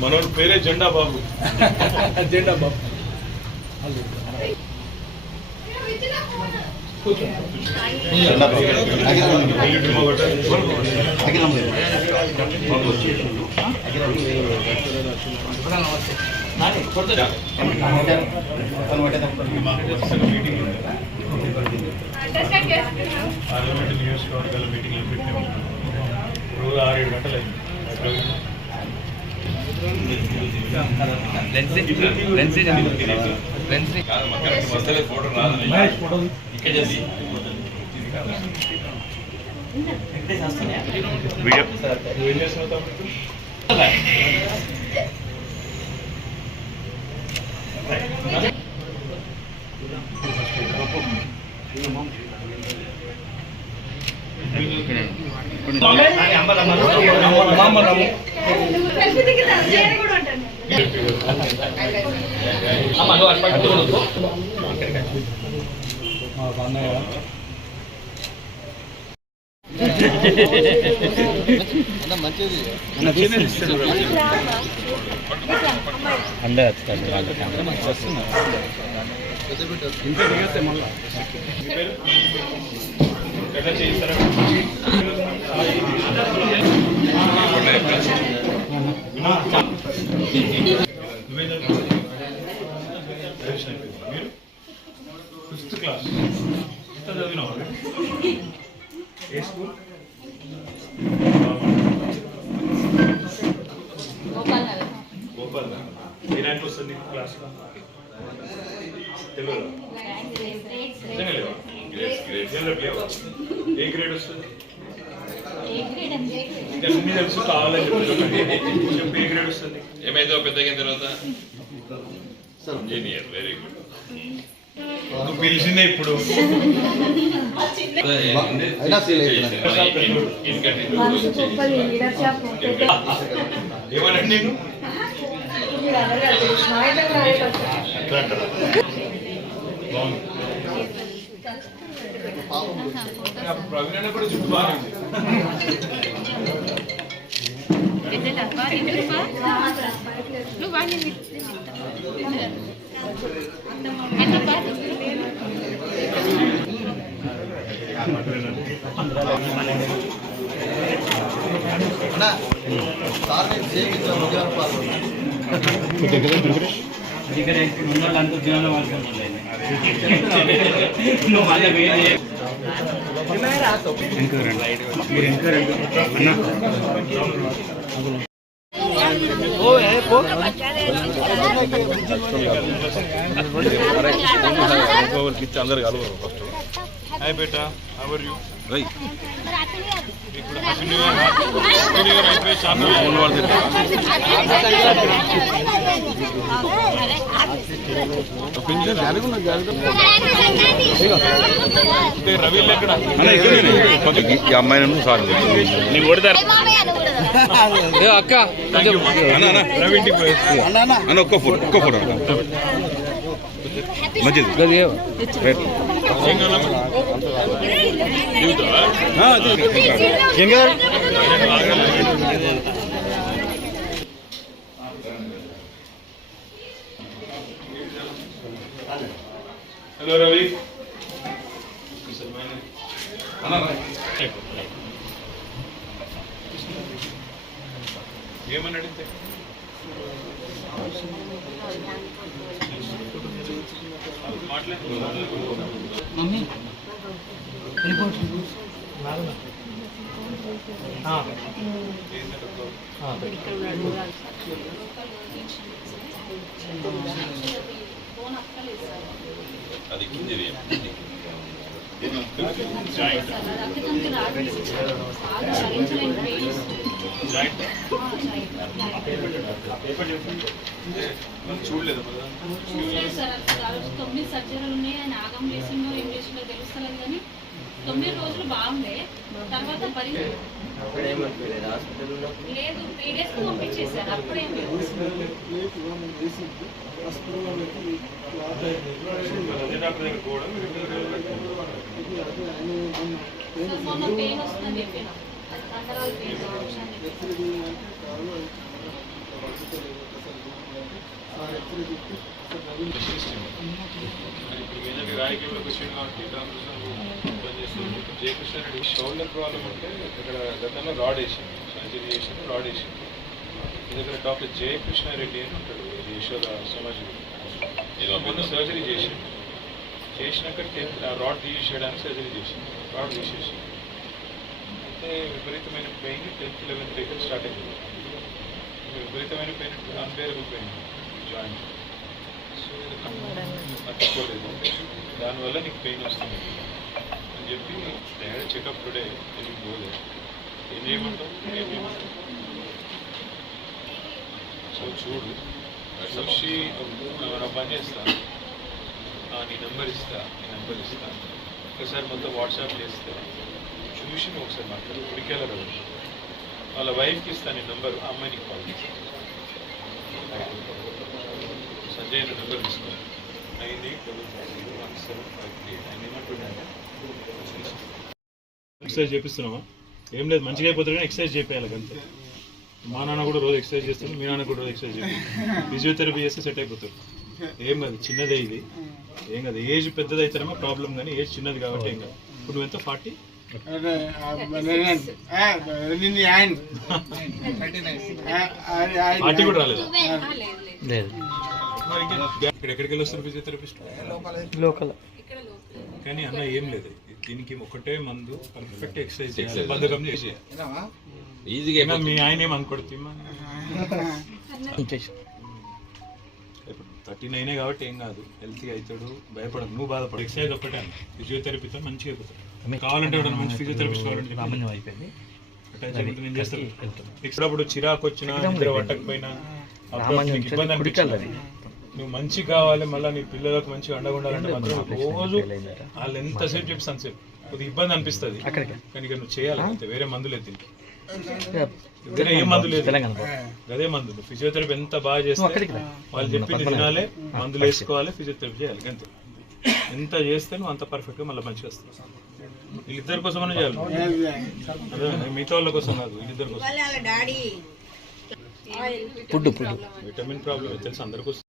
మనోడి పేరే జెండా బాబు. జెండా బాబు. పార్లమెంట్ నియోజకవర్గాల మీటింగ్లు పెట్టాము. రోజు 6-7 గంటలు అయింది. ఫిఫ్త్ క్లాస్ ఎంత చదివినావు? ఏ స్కూల్? గోపాల్. ఏ ర్యాంక్ వస్తుంది క్లాస్లో? తెలుగులో నిజంగా లేవా? ఏ గ్రేడ్ వస్తుంది? అన్ని తెలుసు, కావాలని చెప్పి ఏ గ్రేడ్ వస్తుంది? ఏమైతే పెద్దగిన తర్వాత ఇంజనీర్. Very good. నువ్వు పిలిచిందే ఇప్పుడు. ఏమనండి నేను ప్రవీణ కూడా చుట్టూ బాగుంది. అందరు కలవరు ఫస్ట్. హాయ్ బేటా, హౌ ఆర్ యూ? రైట్. ఇప్పుడు happy new year. Happy new year అయిపోయి షాప్ రవి ఎక్కడ? ఈ అమ్మాయిని సార్ నీకు కొడతారు అక్క. రవి ఇంటికి పోయి అన్న ఒక్క ఫోటో మంచిది. హలో రవి. ఏమని అడిగితే మమ్మీ రిపోర్ట్ అది కింది చూడలేదు సార్. 9 సర్జరీలు ఉన్నాయి. ఆయన ఆగం చేసిందో ఏం చేసిందో తెలుస్తలేదు కానీ 9 రోజులు బాగుండే. తర్వాత లేదు 3 days పంపించేసారు. అప్పుడేం లేదు. మొన్న పెయిన్ వస్తుందని చెప్పిన. కండరాలు పెయిన్ రాజకీయంలోకి వచ్చాడు కాబట్టి దానికోసం పనిచేస్తుంది. జయకృష్ణ రెడ్డి షోల్డర్ ప్రాబ్లం అంటే ఇక్కడ గతంలో రాడ్ వేసింది, సర్జరీ చేసింది, రాడ్ వేసింది. మీ దగ్గర డాక్టర్ జయకృష్ణ రెడ్డి అని ఉంటాడు, యశోద సమాజ్ మొన్న సర్జరీ చేసినాక 10th రాడ్ తీసేయడానికి సర్జరీ చేసింది, రాడ్ తీసేసి అయితే విపరీతమైన పెయిన్ 10th 11th దగ్గర స్టార్ట్ అయింది. విపరీతమైన pain, unbearable pain joint. So తట్టుకోలేదు, దానివల్ల నీకు పెయిన్ వస్తుంది అని చెప్పి డైరెక్ట్ చెకప్ టుడే వెళ్ళి పోలే. ఏం చేయమంటావు, ఏం చేయమంటావు? సో చూడు, చూసి నా పని చేస్తాను, నీ నెంబర్ ఇస్తా, ఒకసారి మొత్తం వాట్సాప్ చేస్తే చూసి నువ్వు ఒకసారి మాట్లాడు. ఉడికేలా కదా వాళ్ళ వైఫ్కి ఇస్తాను నీ నెంబర్, ఆ అమ్మాయి నీకు కాల్ చేస్తాను. సంజయ్ నెంబర్ తీసుకో, 98551753. ఆయన ఏమంటుండే ఎక్సర్సైజ్ చేపిస్తున్నావా? ఏం లేదు, మంచిగా అయిపోతుంది కానీ ఎక్సర్సైజ్ చేయాలి అంతే. మా నాన్న కూడా రోజు ఎక్సర్సైజ్ చేస్తాను, మీ నాన్న కూడా రోజు ఎక్సర్సైజ్ చేస్తాను. ఫిజియోథెరపీ చేస్తే సెట్ అయిపోతారు. ఏం కాదు, చిన్నదే ఇది, ఏం కాదు. ఏజ్ పెద్దది అయితేనేమో ప్రాబ్లం, కానీ ఏజ్ చిన్నది కాబట్టి ఏం కాదు. ఇప్పుడు నువ్వు ఎంత 40? 40 కూడా రాలేదు. లేదు, ఎక్కడికి వెళ్ళి వస్తారు ఫిజియోథెరపిస్ట్? లోకల్. కానీ అన్న ఏం లేదు, దీనికి ఒకటే మందు, పర్ఫెక్ట్ ఎక్సర్సైజ్ చేయాలి, బద్ధకం చేసి. ఈజీగా మీ ఆయన ఏమనుకోడు, ఇప్పుడు 39 కాబట్టి ఏం కాదు, హెల్తీగా అవుతాడు, భయపడదు, నువ్వు బాధపడు. ఎక్సర్సైజ్ ఒక్కటే అన్న, ఫిజియోథెరపీతో మంచిగా అయిపోతాడు. కావాలంటే ఎవడన్నా మంచి ఫిజియోథెరపిస్ట్ కావాలంటే అయిపోయింది. నేను చేస్తాను. ఇప్పుడు చిరాకు వచ్చినా, నిద్ర పట్టకపోయినా, ఇబ్బంది అనిపించాలి. నువ్వు మంచిగా కావాలి, మళ్ళీ నీ పిల్లలకు మంచిగా అండగా ఉండాలంటే మాత్రం రోజు వాళ్ళు ఎంతసేపు చెప్తాను సేపు కొద్దిగా ఇబ్బంది అనిపిస్తుంది, కానీ ఇక నువ్వు చేయాలి అంతే. వేరే మందు లేదు దీనికి, వేరే ఏ మందు లేదు, అదే మందు. ఫిజియోథెరపీ ఎంత బాగా చేస్తే వాళ్ళు చెప్పింది తినాలి, మందులు వేసుకోవాలి, ఫిజియోథెరపీ చేయాలి అంతే. ఎంత చేస్తే నువ్వు అంత పర్ఫెక్ట్గా మళ్ళీ మంచిగా వస్తావు. వీళ్ళిద్దరి కోసమనే చేయాలి, అదే మిగతా వాళ్ళ కోసం కాదు, వీళ్ళిద్దరి కోసం. ఫుడ్ విటమిన్ ప్రాబ్లం తెలుసు అందరికీ.